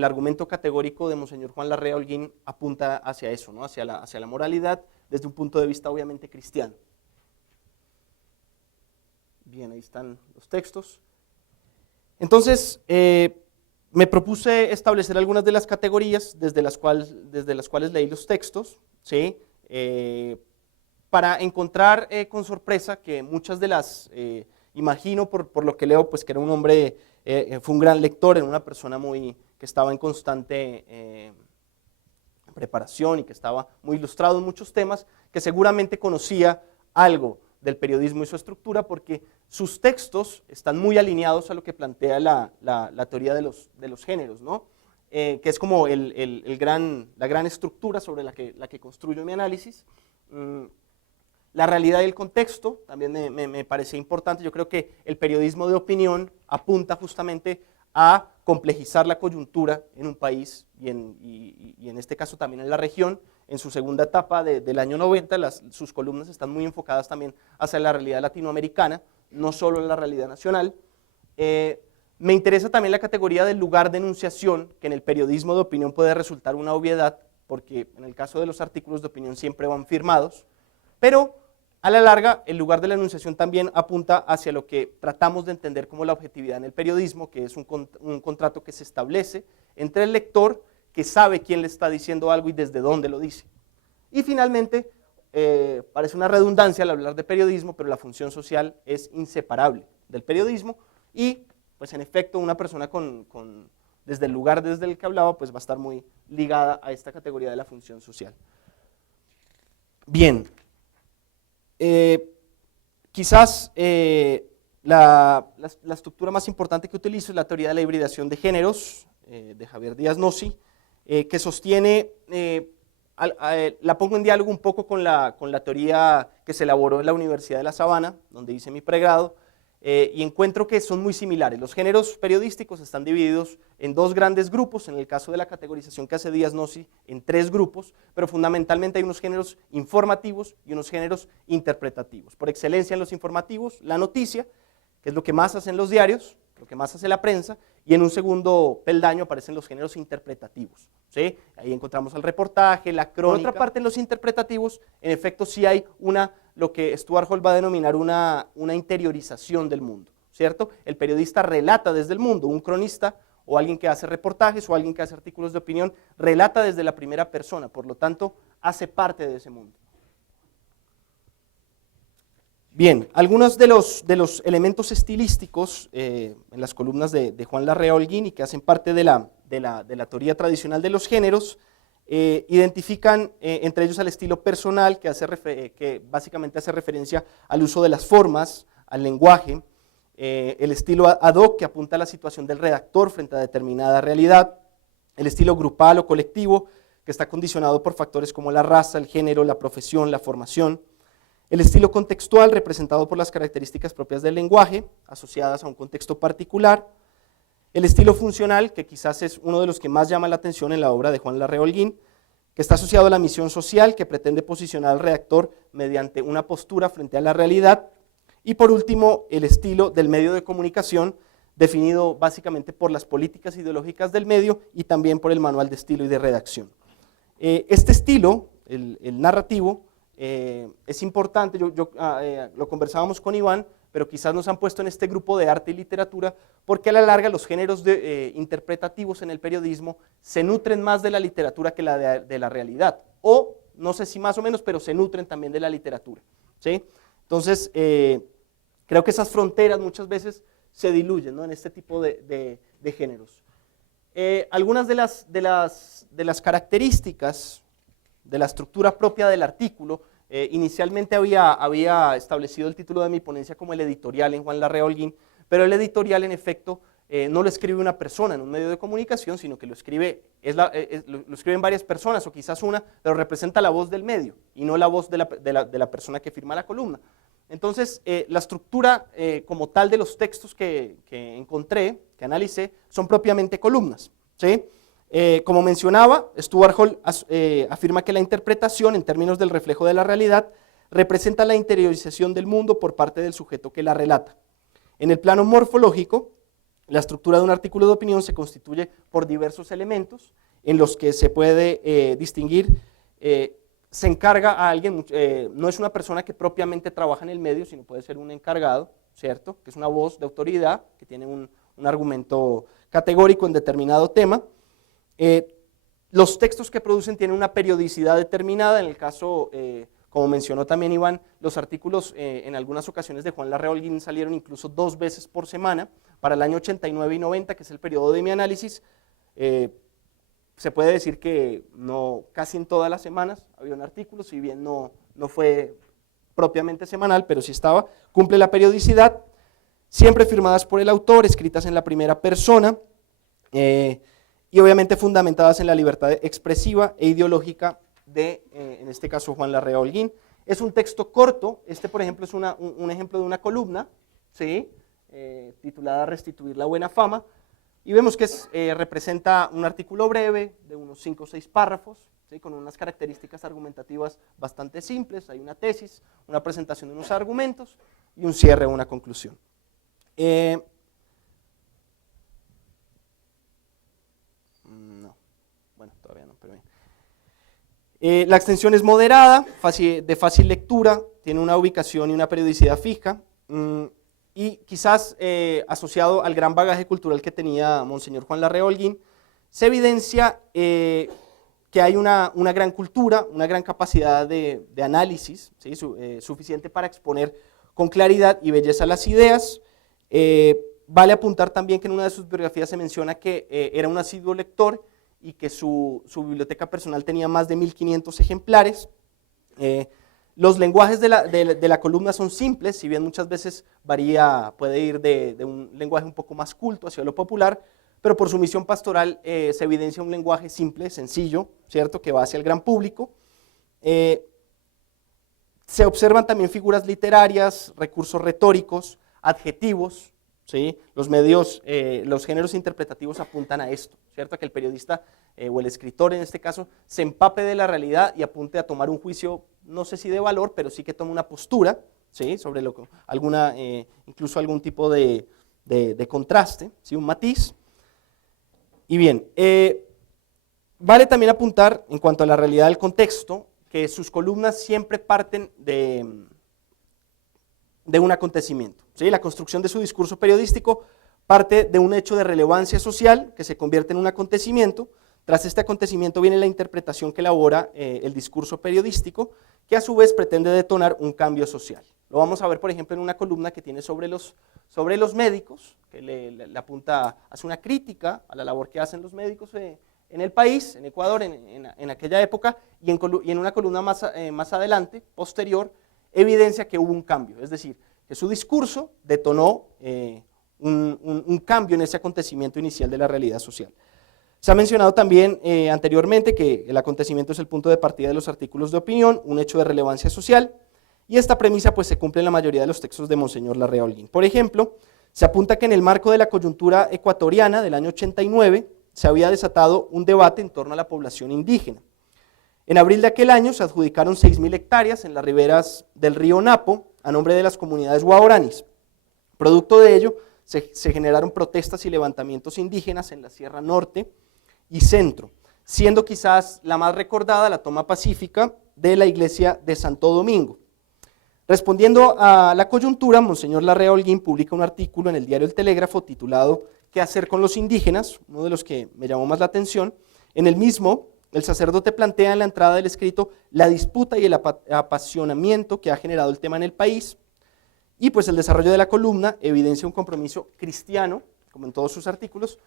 argumento categórico de Monseñor Juan Larrea Holguín apunta hacia eso, ¿no? hacia la moralidad desde un punto de vista obviamente cristiano. Bien, ahí están los textos. Entonces, me propuse establecer algunas de las categorías desde las cuales leí los textos, ¿sí? Para encontrar con sorpresa que muchas de las, imagino por lo que leo, pues que era un hombre, fue un gran lector, era una persona que estaba en constante preparación y que estaba muy ilustrado en muchos temas, que seguramente conocía algo del periodismo y su estructura, porque sus textos están muy alineados a lo que plantea la teoría de los géneros, ¿no? Que es como la gran estructura sobre la que construyo mi análisis. La realidad y el contexto también me parece importante. Yo creo que el periodismo de opinión apunta justamente a complejizar la coyuntura en un país y en este caso también en la región. En su segunda etapa del año 90, sus columnas están muy enfocadas también hacia la realidad latinoamericana, no solo en la realidad nacional. Me interesa también la categoría del lugar de enunciación, que en el periodismo de opinión puede resultar una obviedad, porque en el caso de los artículos de opinión siempre van firmados, pero a la larga el lugar de la enunciación también apunta hacia lo que tratamos de entender como la objetividad en el periodismo, que es un contrato que se establece entre el lector, que sabe quién le está diciendo algo y desde dónde lo dice. Y finalmente, parece una redundancia al hablar de periodismo, pero la función social es inseparable del periodismo y, pues en efecto, una persona desde el lugar desde el que hablaba, pues va a estar muy ligada a esta categoría de la función social. Bien, quizás la estructura más importante que utilizo es la teoría de la hibridación de géneros, de Javier Díaz Nossi, que sostiene, la pongo en diálogo un poco con la teoría que se elaboró en la Universidad de La Sabana, donde hice mi pregrado, y encuentro que son muy similares. Los géneros periodísticos están divididos en dos grandes grupos, en el caso de la categorización que hace Díaz Nossi, en tres grupos, pero fundamentalmente hay unos géneros informativos y unos géneros interpretativos. Por excelencia en los informativos, la noticia, que es lo que más hacen los diarios, lo que más hace la prensa, y en un segundo peldaño aparecen los géneros interpretativos, ¿sí? Ahí encontramos el reportaje, la crónica. Por otra parte, en los interpretativos, en efecto, sí hay lo que Stuart Hall va a denominar una interiorización del mundo, ¿cierto? El periodista relata desde el mundo, un cronista o alguien que hace reportajes o alguien que hace artículos de opinión, relata desde la primera persona, por lo tanto, hace parte de ese mundo. Bien, algunos de los elementos estilísticos en las columnas de Juan Larrea Holguín y que hacen parte de la teoría tradicional de los géneros, identifican entre ellos al estilo personal, que básicamente hace referencia al uso de las formas, al lenguaje, el estilo ad hoc, que apunta a la situación del redactor frente a determinada realidad, el estilo grupal o colectivo, que está condicionado por factores como la raza, el género, la profesión, la formación, el estilo contextual, representado por las características propias del lenguaje, asociadas a un contexto particular, el estilo funcional, que quizás es uno de los que más llama la atención en la obra de Juan Larrea Holguín, que está asociado a la misión social, que pretende posicionar al redactor mediante una postura frente a la realidad, y por último, el estilo del medio de comunicación, definido básicamente por las políticas ideológicas del medio y también por el manual de estilo y de redacción. Este estilo, el narrativo, es importante, lo conversábamos con Iván, pero quizás nos han puesto en este grupo de arte y literatura, porque a la larga los géneros interpretativos en el periodismo se nutren más de la literatura que de la realidad, o no sé si más o menos, pero se nutren también de la literatura, ¿sí? Entonces, creo que esas fronteras muchas veces se diluyen, ¿no?, en este tipo de géneros. algunas de las características de la estructura propia del artículo. Inicialmente había establecido el título de mi ponencia como el editorial en Juan Larrea Holguín, pero el editorial en efecto no lo escribe una persona en un medio de comunicación, sino que lo escriben varias personas o quizás una, pero representa la voz del medio y no la voz de la persona que firma la columna. Entonces, la estructura como tal de los textos que encontré, que analicé, son propiamente columnas, ¿sí? Como mencionaba, Stuart Hall afirma que la interpretación, en términos del reflejo de la realidad, representa la interiorización del mundo por parte del sujeto que la relata. En el plano morfológico, la estructura de un artículo de opinión se constituye por diversos elementos en los que se puede distinguir, se encarga a alguien, no es una persona que propiamente trabaja en el medio, sino puede ser un encargado, ¿cierto? Que es una voz de autoridad, que tiene un argumento categórico en determinado tema. Los textos que producen tienen una periodicidad determinada, en el caso, como mencionó también Iván, los artículos en algunas ocasiones de Juan Larrea Holguín salieron incluso 2 veces por semana. Para el año 89 y 90, que es el periodo de mi análisis, se puede decir que casi en todas las semanas había un artículo, si bien no fue propiamente semanal, pero sí estaba. Cumple la periodicidad, siempre firmadas por el autor, escritas en la primera persona, y obviamente fundamentadas en la libertad expresiva e ideológica de, en este caso, Juan Larrea Holguín. Es un texto corto, por ejemplo es un ejemplo de una columna, ¿sí? Titulada Restituir la buena fama, y vemos que representa un artículo breve de unos 5 o 6 párrafos, ¿sí? Con unas características argumentativas bastante simples. Hay una tesis, una presentación de unos argumentos y un cierre o una conclusión. Todavía no, pero bien. La extensión es moderada, de fácil lectura, tiene una ubicación y una periodicidad fija, y quizás asociado al gran bagaje cultural que tenía Monseñor Juan Larrea Holguín, se evidencia que hay una gran cultura, una gran capacidad de análisis, ¿sí? Suficiente para exponer con claridad y belleza las ideas. Vale apuntar también que en una de sus biografías se menciona que era un asiduo lector y que su biblioteca personal tenía más de 1500 ejemplares. Los lenguajes de la columna son simples, si bien muchas veces puede ir de un lenguaje un poco más culto hacia lo popular, pero por su misión pastoral se evidencia un lenguaje simple, sencillo, ¿cierto?, que va hacia el gran público. Se observan también figuras literarias, recursos retóricos, adjetivos, ¿sí? Los géneros interpretativos apuntan a esto, ¿cierto?, a que el periodista o el escritor en este caso se empape de la realidad y apunte a tomar un juicio, no sé si de valor, pero sí que tome una postura, ¿sí?, sobre incluso algún tipo de contraste, ¿sí?, un matiz. Y bien, vale también apuntar en cuanto a la realidad del contexto que sus columnas siempre parten de un acontecimiento, ¿sí? La construcción de su discurso periodístico parte de un hecho de relevancia social que se convierte en un acontecimiento. Tras este acontecimiento viene la interpretación que elabora el discurso periodístico, que a su vez pretende detonar un cambio social. Lo vamos a ver, por ejemplo, en una columna que tiene sobre los médicos, que le apunta, hace una crítica a la labor que hacen los médicos en el país, en Ecuador, en aquella época, y en una columna más adelante, posterior, evidencia que hubo un cambio, es decir, que su discurso detonó un cambio en ese acontecimiento inicial de la realidad social. Se ha mencionado también anteriormente que el acontecimiento es el punto de partida de los artículos de opinión, un hecho de relevancia social, y esta premisa pues se cumple en la mayoría de los textos de Monseñor Larrea Holguín. Por ejemplo, se apunta que en el marco de la coyuntura ecuatoriana del año 89 se había desatado un debate en torno a la población indígena. En abril de aquel año se adjudicaron 6.000 hectáreas en las riberas del río Napo a nombre de las comunidades guaraníes. Producto de ello, se generaron protestas y levantamientos indígenas en la Sierra Norte y Centro, siendo quizás la más recordada la toma pacífica de la iglesia de Santo Domingo. Respondiendo a la coyuntura, Monseñor Larrea Holguín publica un artículo en el diario El Telégrafo titulado ¿Qué hacer con los indígenas?, uno de los que me llamó más la atención. En el mismo, el sacerdote plantea en la entrada del escrito la disputa y el apasionamiento que ha generado el tema en el país, y pues el desarrollo de la columna evidencia un compromiso cristiano, como en todos sus artículos,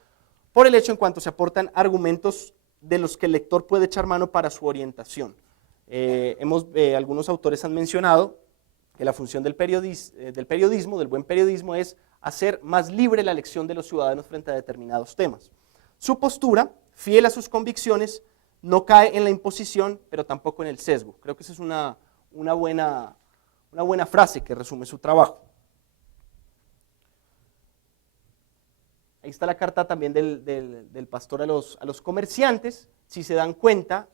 por el hecho en cuanto se aportan argumentos de los que el lector puede echar mano para su orientación. Algunos autores han mencionado que la función del periodismo, del buen periodismo, es hacer más libre la elección de los ciudadanos frente a determinados temas. Su postura, fiel a sus convicciones, no cae en la imposición, pero tampoco en el sesgo. Creo que esa es una buena frase que resume su trabajo. Ahí está la carta también del pastor a los comerciantes. Si se dan cuenta,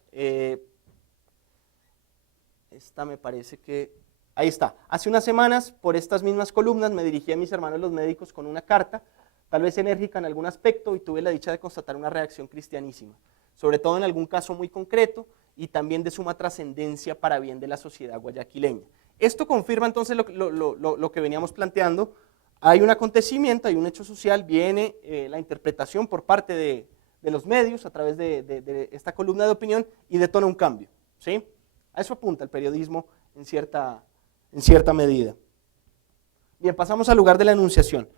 esta me parece que, ahí está. Hace unas semanas, por estas mismas columnas, me dirigí a mis hermanos los médicos con una carta, tal vez enérgica en algún aspecto, y tuve la dicha de constatar una reacción cristianísima, sobre todo en algún caso muy concreto y también de suma trascendencia para bien de la sociedad guayaquileña. Esto confirma entonces lo que veníamos planteando. Hay un acontecimiento, hay un hecho social, viene la interpretación por parte de los medios a través de esta columna de opinión y detona un cambio, ¿sí? A eso apunta el periodismo en cierta medida. Bien, pasamos al lugar de la enunciación.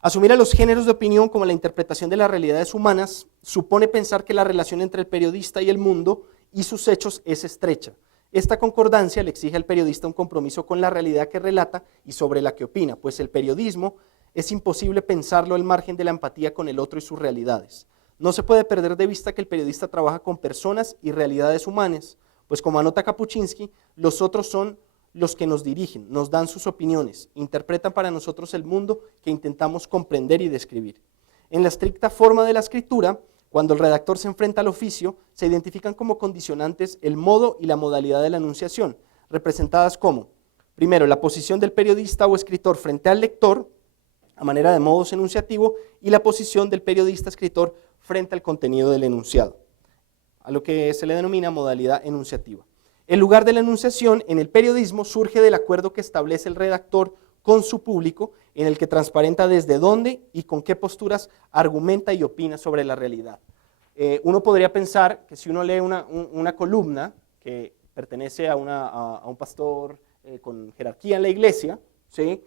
Asumir a los géneros de opinión como la interpretación de las realidades humanas supone pensar que la relación entre el periodista y el mundo y sus hechos es estrecha. Esta concordancia le exige al periodista un compromiso con la realidad que relata y sobre la que opina, pues el periodismo es imposible pensarlo al margen de la empatía con el otro y sus realidades. No se puede perder de vista que el periodista trabaja con personas y realidades humanas, pues como anota Kapuczynski, los otros son los que nos dirigen, nos dan sus opiniones, interpretan para nosotros el mundo que intentamos comprender y describir. En la estricta forma de la escritura, cuando el redactor se enfrenta al oficio, se identifican como condicionantes el modo y la modalidad de la enunciación, representadas como, primero, la posición del periodista o escritor frente al lector, a manera de modus enunciativo, y la posición del periodista-escritor frente al contenido del enunciado, a lo que se le denomina modalidad enunciativa. El lugar de la enunciación en el periodismo surge del acuerdo que establece el redactor con su público, en el que transparenta desde dónde y con qué posturas argumenta y opina sobre la realidad. Uno podría pensar que si uno lee una columna que pertenece a un pastor con jerarquía en la iglesia, ¿sí?,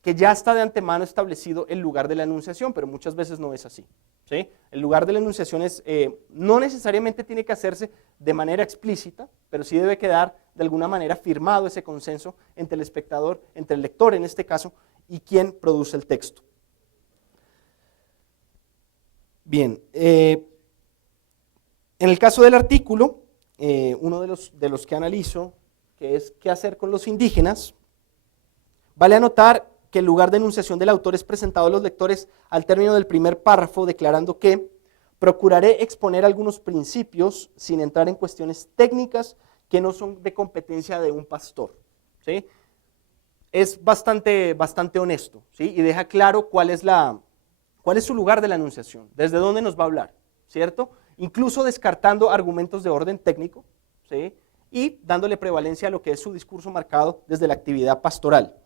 que ya está de antemano establecido el lugar de la enunciación, pero muchas veces no es así, ¿sí? El lugar de la enunciación no necesariamente tiene que hacerse de manera explícita, pero sí debe quedar de alguna manera firmado ese consenso entre el espectador, entre el lector en este caso, y quien produce el texto. Bien, en el caso del artículo, uno de los que analizo, que es ¿qué hacer con los indígenas?, vale anotar que el lugar de enunciación del autor es presentado a los lectores al término del primer párrafo, declarando que procuraré exponer algunos principios sin entrar en cuestiones técnicas que no son de competencia de un pastor, ¿sí? Es bastante honesto, ¿sí? Y deja claro cuál es su lugar de la enunciación, desde dónde nos va a hablar, ¿cierto? Incluso descartando argumentos de orden técnico, ¿sí?, y dándole prevalencia a lo que es su discurso marcado desde la actividad pastoral.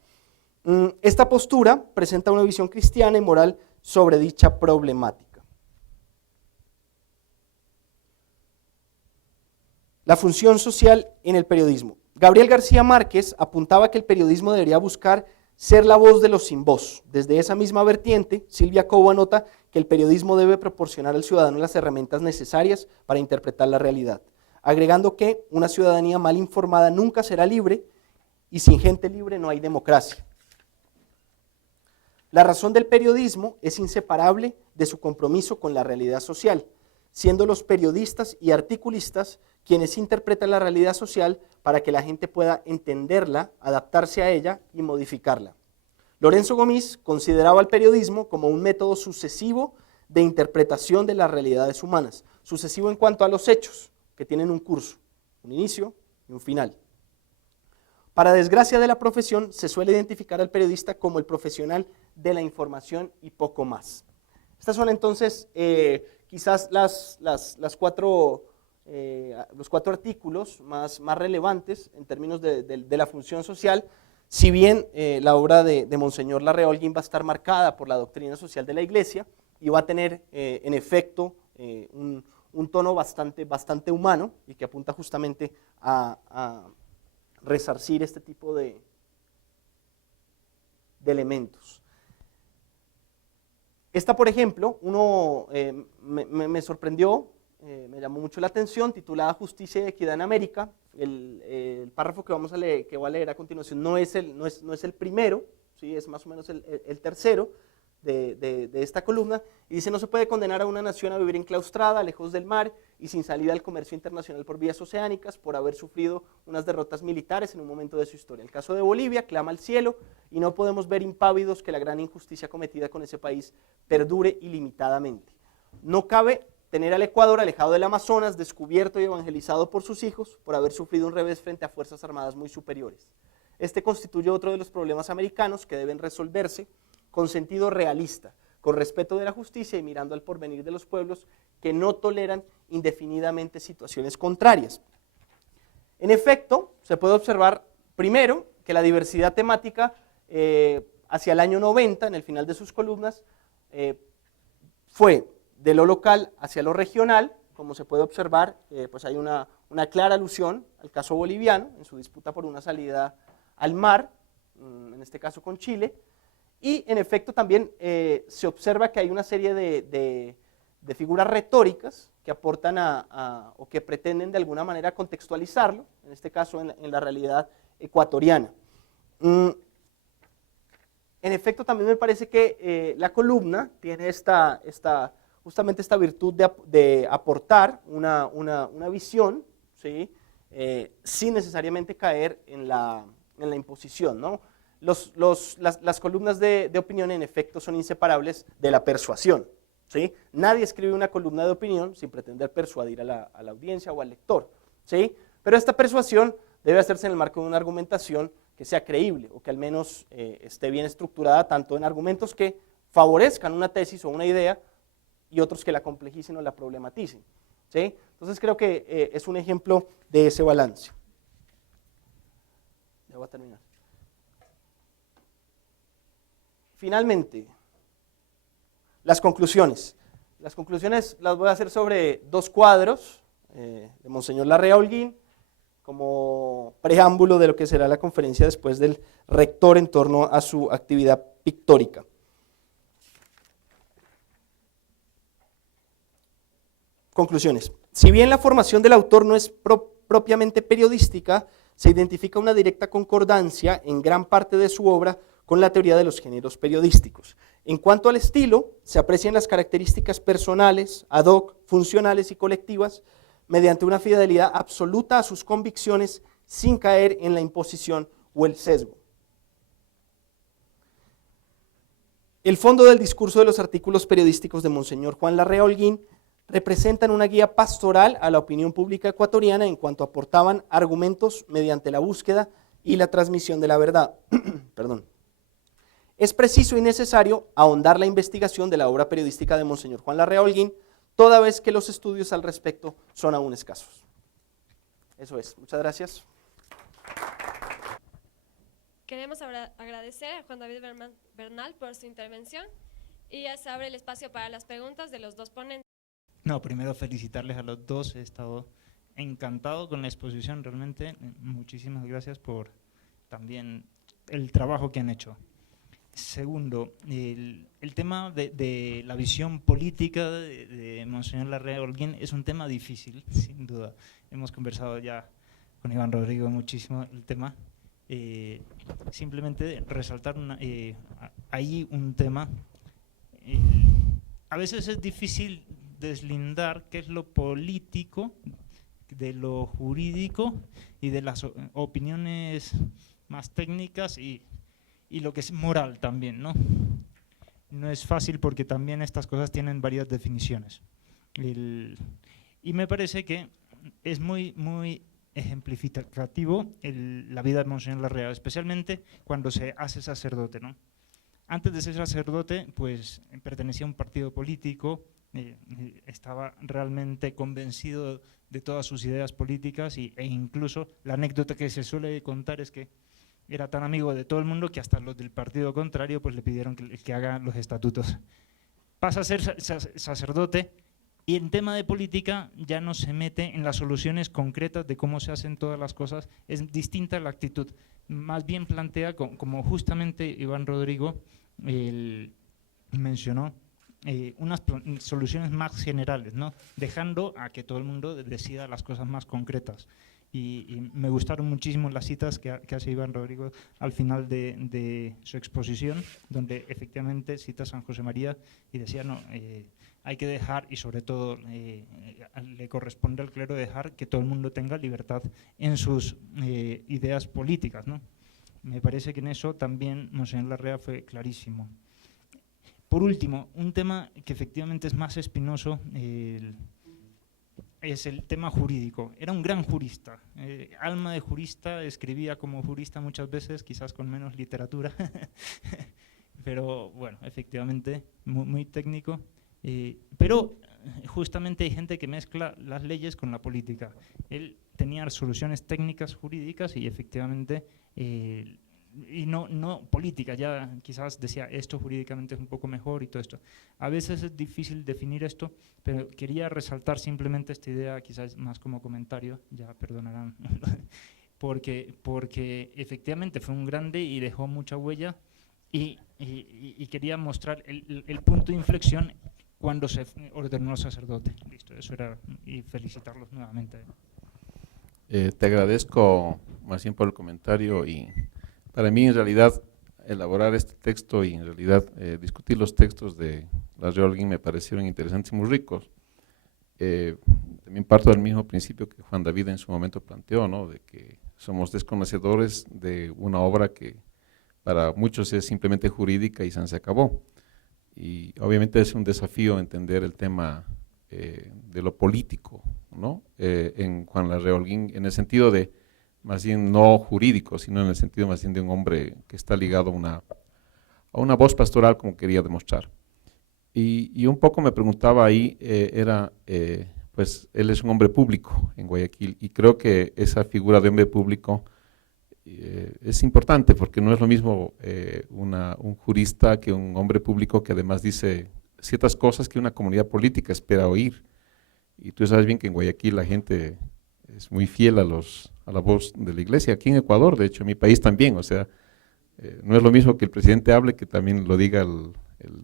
Esta postura presenta una visión cristiana y moral sobre dicha problemática. La función social en el periodismo. Gabriel García Márquez apuntaba que el periodismo debería buscar ser la voz de los sin voz. Desde esa misma vertiente, Silvia Cobo anota que el periodismo debe proporcionar al ciudadano las herramientas necesarias para interpretar la realidad, agregando que una ciudadanía mal informada nunca será libre y sin gente libre no hay democracia. La razón del periodismo es inseparable de su compromiso con la realidad social, siendo los periodistas y articulistas quienes interpretan la realidad social para que la gente pueda entenderla, adaptarse a ella y modificarla. Lorenzo Gomis consideraba el periodismo como un método sucesivo de interpretación de las realidades humanas, sucesivo en cuanto a los hechos, que tienen un curso, un inicio y un final. Para desgracia de la profesión, se suele identificar al periodista como el profesional de la información y poco más. Estas son entonces quizás los cuatro artículos más relevantes en términos de la función social, si bien la obra de Monseñor Larraholguín va a estar marcada por la doctrina social de la Iglesia y va a tener en efecto un tono bastante humano y que apunta justamente a resarcir este tipo de elementos. Esta, por ejemplo, me sorprendió, me llamó mucho la atención, titulada Justicia y Equidad en América. El párrafo que voy a leer a continuación no es el primero, ¿sí? Es más o menos el tercero de esta columna, y dice: no se puede condenar a una nación a vivir enclaustrada, lejos del mar y sin salida al comercio internacional por vías oceánicas, por haber sufrido unas derrotas militares en un momento de su historia. El caso de Bolivia clama al cielo y no podemos ver impávidos que la gran injusticia cometida con ese país perdure ilimitadamente. No cabe tener al Ecuador alejado del Amazonas, descubierto y evangelizado por sus hijos, por haber sufrido un revés frente a fuerzas armadas muy superiores. Este constituye otro de los problemas americanos que deben resolverse con sentido realista, con respeto de la justicia y mirando al porvenir de los pueblos que no toleran indefinidamente situaciones contrarias. En efecto, se puede observar primero que la diversidad temática hacia el año 90, en el final de sus columnas, fue de lo local hacia lo regional. Como se puede observar, pues hay una clara alusión al caso boliviano, en su disputa por una salida al mar, en este caso con Chile, y en efecto también se observa que hay una serie de figuras retóricas que aportan o que pretenden de alguna manera contextualizarlo, en este caso en la realidad ecuatoriana. En efecto, también me parece que la columna tiene justamente esta virtud de aportar una visión, ¿sí? Sin necesariamente caer en la imposición, ¿no? Las columnas de opinión, en efecto, son inseparables de la persuasión, ¿sí? Nadie escribe una columna de opinión sin pretender persuadir a la audiencia o al lector, ¿sí? Pero esta persuasión debe hacerse en el marco de una argumentación que sea creíble o que al menos esté bien estructurada, tanto en argumentos que favorezcan una tesis o una idea y otros que la complejicen o la problematicen, ¿sí? Entonces creo que es un ejemplo de ese balance. Ya voy a terminar. Finalmente, las conclusiones. Las conclusiones las voy a hacer sobre dos cuadros de Monseñor Larrea Holguín, como preámbulo de lo que será la conferencia después del rector en torno a su actividad pictórica. Conclusiones. Si bien la formación del autor no es propiamente periodística, se identifica una directa concordancia en gran parte de su obra con la teoría de los géneros periodísticos. En cuanto al estilo, se aprecian las características personales, ad hoc, funcionales y colectivas, mediante una fidelidad absoluta a sus convicciones sin caer en la imposición o el sesgo. El fondo del discurso de los artículos periodísticos de Monseñor Juan Larrea Holguín representan una guía pastoral a la opinión pública ecuatoriana en cuanto aportaban argumentos mediante la búsqueda y la transmisión de la verdad. Perdón. Es preciso y necesario ahondar la investigación de la obra periodística de Monseñor Juan Larrea Holguín, toda vez que los estudios al respecto son aún escasos. Eso es. Muchas gracias. Queremos agradecer a Juan David Bernal por su intervención y ya se abre el espacio para las preguntas de los dos ponentes. No, primero felicitarles a los dos, he estado encantado con la exposición, realmente muchísimas gracias por también el trabajo que han hecho. Segundo, el tema de la visión política de Monseñor Larrea Holguín es un tema difícil, sin duda. Hemos conversado ya con Iván Rodrigo muchísimo el tema. Simplemente resaltar ahí un tema. A veces es difícil deslindar qué es lo político de lo jurídico y de las opiniones más técnicas y lo que es moral también, ¿no? No es fácil porque también estas cosas tienen varias definiciones. Y me parece que es muy ejemplificativo la vida de Monseñor Larrea, especialmente cuando se hace sacerdote, ¿no? Antes de ser sacerdote, pues pertenecía a un partido político, estaba realmente convencido de todas sus ideas políticas e incluso la anécdota que se suele contar es que era tan amigo de todo el mundo que hasta los del partido contrario pues le pidieron que haga los estatutos. Pasa a ser sacerdote y en tema de política ya no se mete en las soluciones concretas de cómo se hacen todas las cosas, es distinta la actitud, más bien plantea, como justamente Iván Rodrigo mencionó, unas soluciones más generales, ¿no? Dejando a que todo el mundo decida las cosas más concretas. Y me gustaron muchísimo las citas que hace Iván Rodrigo al final de su exposición, donde efectivamente cita a San José María y decía, no, hay que dejar, y sobre todo le corresponde al clero dejar que todo el mundo tenga libertad en sus ideas políticas, ¿no? Me parece que en eso también Monseñor Larrea fue clarísimo. Por último, un tema que efectivamente es más espinoso, es el tema jurídico. Era un gran jurista, alma de jurista, escribía como jurista muchas veces, quizás con menos literatura, pero bueno, efectivamente, muy técnico. Pero justamente hay gente que mezcla las leyes con la política. Él tenía soluciones técnicas jurídicas y efectivamente, y no políticas, ya quizás decía esto jurídicamente es un poco mejor y todo esto. A veces es difícil definir esto, pero quería resaltar simplemente esta idea, quizás más como comentario, ya perdonarán, porque efectivamente fue un grande y dejó mucha huella y quería mostrar el punto de inflexión cuando se ordenó sacerdote. Listo, eso era, y felicitarlos nuevamente. Te agradezco más bien por el comentario, y para mí en realidad elaborar este texto y en realidad discutir los textos de Larrea Holguín me parecieron interesantes y muy ricos. También parto del mismo principio que Juan David en su momento planteó, ¿no? De que somos desconocedores de una obra que para muchos es simplemente jurídica y se acabó. Y obviamente es un desafío entender el tema de lo político, ¿no? En Juan Larrea Holguín, en el sentido de más bien no jurídico, sino en el sentido más bien de un hombre que está ligado a una voz pastoral, como quería demostrar. Y un poco me preguntaba ahí, pues él es un hombre público en Guayaquil, y creo que esa figura de hombre público es importante, porque no es lo mismo un jurista que un hombre público que además dice ciertas cosas que una comunidad política espera oír. Y tú sabes bien que en Guayaquil la gente es muy fiel a la voz de la iglesia, aquí en Ecuador, de hecho en mi país también, o sea, no es lo mismo que el presidente hable que también lo diga el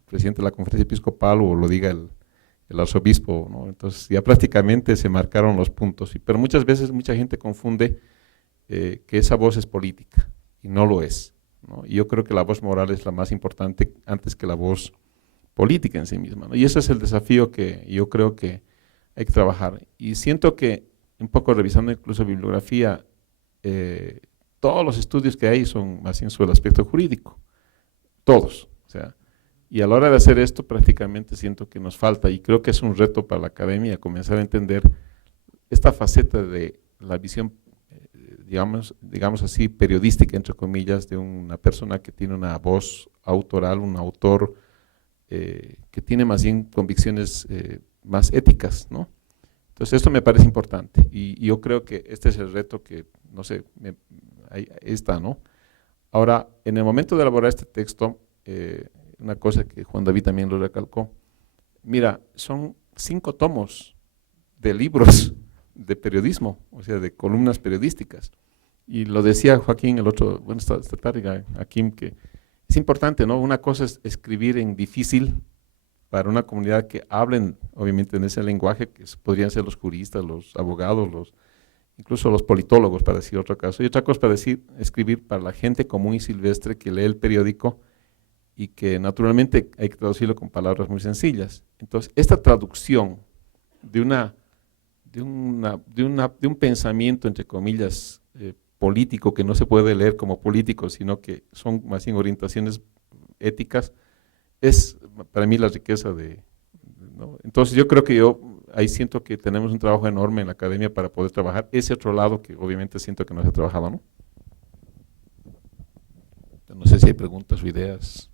presidente de la conferencia episcopal o lo diga el arzobispo, ¿no? Entonces ya prácticamente se marcaron los puntos, pero muchas veces mucha gente confunde que esa voz es política, y no lo es, ¿no? Y yo creo que la voz moral es la más importante antes que la voz política en sí misma, ¿no? Y ese es el desafío que yo creo que hay que trabajar. Y siento que, un poco revisando incluso bibliografía, todos los estudios que hay son más bien sobre el aspecto jurídico, todos, o sea, y a la hora de hacer esto prácticamente siento que nos falta, y creo que es un reto para la academia comenzar a entender esta faceta de la visión, digamos así, periodística, entre comillas, de una persona que tiene una voz autoral, un autor que tiene más bien convicciones más éticas, ¿no? Entonces esto me parece importante, y yo creo que este es el reto que, no sé, ahí está, ¿no? Ahora, en el momento de elaborar este texto, una cosa que Juan David también lo recalcó, mira, son 5 tomos de libros de periodismo, o sea, de columnas periodísticas, y lo decía Joaquín el otro, bueno, esta tarde, Joaquín, que es importante, ¿no? Una cosa es escribir en difícil para una comunidad que hablen, obviamente, en ese lenguaje, que podrían ser los juristas, los abogados, incluso los politólogos, para decir otro caso, y otra cosa para escribir para la gente común y silvestre que lee el periódico y que naturalmente hay que traducirlo con palabras muy sencillas. Entonces, esta traducción de un pensamiento, entre comillas, político, que no se puede leer como político, sino que son más bien orientaciones éticas, es para mí la riqueza ¿no? Entonces yo creo que ahí siento que tenemos un trabajo enorme en la academia para poder trabajar ese otro lado que obviamente siento que no se ha trabajado, ¿no? No sé si hay preguntas o ideas.